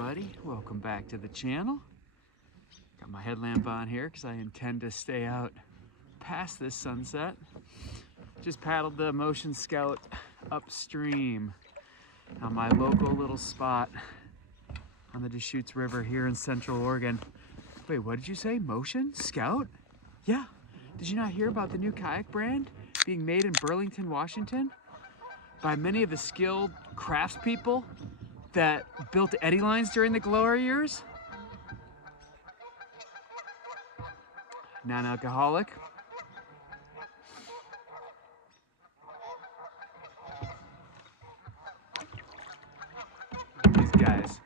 everybody, welcome back to the channel. Got my headlamp on here because I intend to stay out past this sunset. Just paddled the Motion Scout upstream on my local little spot on the Deschutes River here in Central Oregon. Wait, what did you say? Motion Scout? Yeah. Did you not hear about the new kayak brand being made in Burlington, Washington by many of the skilled craftspeople that built Eddylines during the glory years? Non-alcoholic. These guys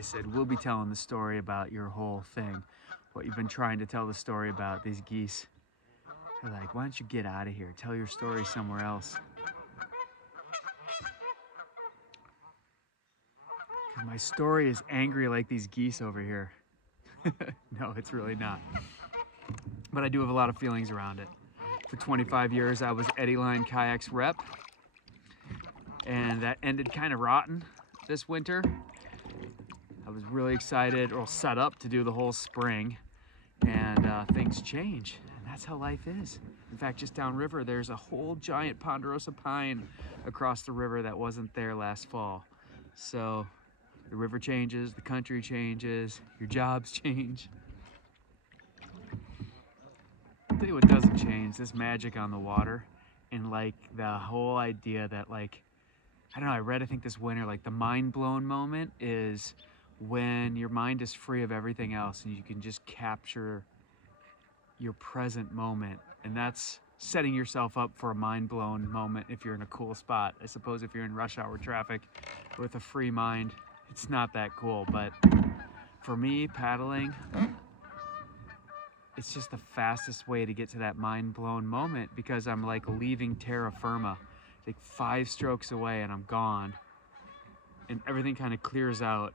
said, we'll be telling the story about your whole thing, what you've been trying to tell the story about, these geese. They're like, why don't you get out of here? Tell your story somewhere else. My story is angry like these geese over here. No, it's really not. But I do have a lot of feelings around it. For 25 years, I was Eddyline Kayaks rep. And that ended kind of rotten this winter. I was really excited, or set up to do the whole spring. And things change. And that's how life is. In fact, just downriver, there's a whole giant ponderosa pine across the river that wasn't there last fall. So the river changes, the country changes, your jobs change. I'll tell you what doesn't change, this magic on the water, and like the whole idea that, like, I don't know, I think this winter, like the mind blown moment is when your mind is free of everything else and you can just capture your present moment. And that's setting yourself up for a mind blown moment if you're in a cool spot. I suppose if you're in rush hour traffic with a free mind, it's not that cool. But for me, paddling, it's just the fastest way to get to that mind blown moment, because I'm like leaving terra firma, like 5 strokes away and I'm gone, and everything kind of clears out,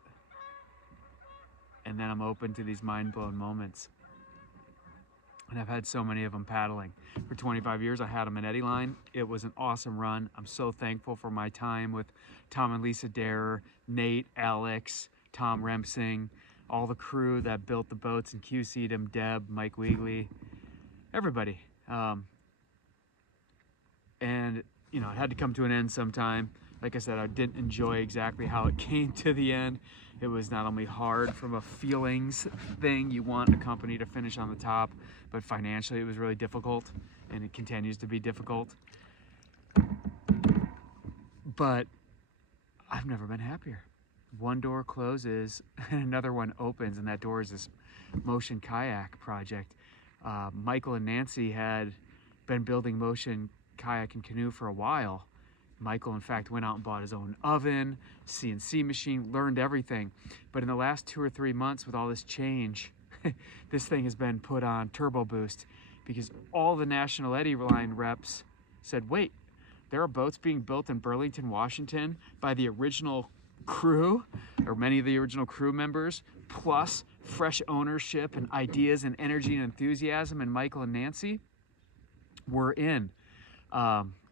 and then I'm open to these mind blown moments. And I've had so many of them paddling. For 25 years, I had them in Eddyline. It was an awesome run. I'm so thankful for my time with Tom and Lisa Darer, Nate, Alex, Tom Remsing, all the crew that built the boats and QC'd them, Deb, Mike Weegley, everybody. And, you know, it had to come to an end sometime. Like I said, I didn't enjoy exactly how it came to the end. It was not only hard from a feelings thing, you want a company to finish on the top, but financially it was really difficult, and it continues to be difficult. But I've never been happier. One door closes and another one opens, and that door is this Motion Kayak project. Michael and Nancy had been building Motion Kayak and Canoe for a while. Michael, in fact, went out and bought his own oven, CNC machine, learned everything. But in the last 2 or 3 months, with all this change, this thing has been put on turbo boost, because all the national Eddyline reps said, wait, there are boats being built in Burlington, Washington by the original crew, or many of the original crew members, plus fresh ownership and ideas and energy and enthusiasm, and Michael and Nancy were in.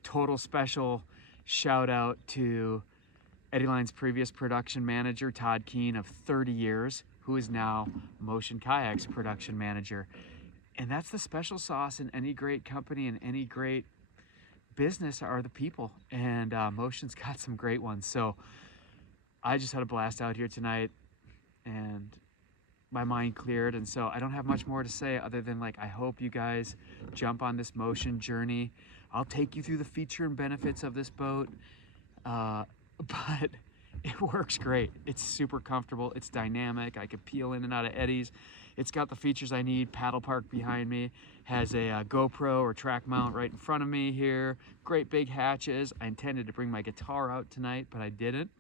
Total special shout out to Eddyline's previous production manager, Todd Keene, of 30 years, who is now Motion Kayak's production manager. And that's the special sauce in any great company and any great business, are the people. And Motion's got some great ones. So I just had a blast out here tonight, and my mind cleared. And so I don't have much more to say other than, like, I hope you guys jump on this Motion journey. I'll take you through the feature and benefits of this boat, but it works great. It's super comfortable. It's dynamic. I can peel in and out of eddies. It's got the features I need. Paddle park behind me, has a GoPro or track mount right in front of me here. Great big hatches. I intended to bring my guitar out tonight, but I didn't.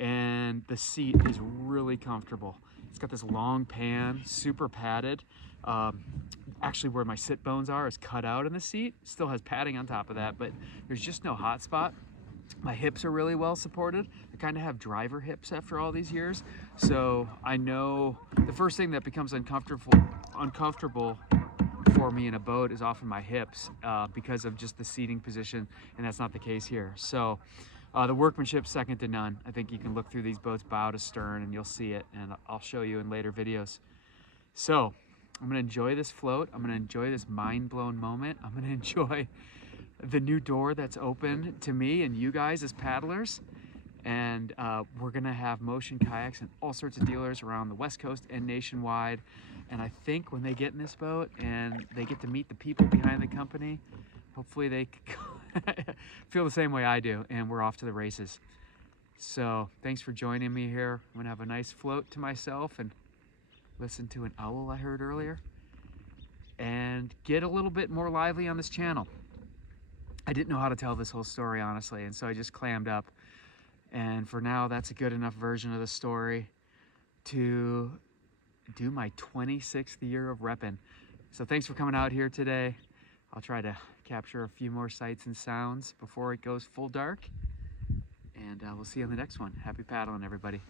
And the seat is really comfortable. It's got this long pan, super padded. Actually, where my sit bones are is cut out in the seat. Still has padding on top of that, but there's just no hot spot. My hips are really well supported. I kind of have driver hips after all these years. So I know the first thing that becomes uncomfortable for me in a boat is often my hips, because of just the seating position, and that's not the case here. So The workmanship's second to none. I think you can look through these boats bow to stern and you'll see it, and I'll show you in later videos. So I'm gonna enjoy this float. I'm gonna enjoy this mind-blown moment. I'm gonna enjoy the new door that's open to me and you guys as paddlers. And we're gonna have Motion Kayaks and all sorts of dealers around the West Coast and nationwide. And I think when they get in this boat and they get to meet the people behind the company, hopefully they feel the same way I do, and we're off to the races. So thanks for joining me here. I'm gonna have a nice float to myself and listen to an owl I heard earlier and get a little bit more lively on this channel. I didn't know how to tell this whole story, honestly, and so I just clammed up. And for now, that's a good enough version of the story to do my 26th year of repping. So thanks for coming out here today. I'll try to capture a few more sights and sounds before it goes full dark. And we'll see you on the next one. Happy paddling, everybody.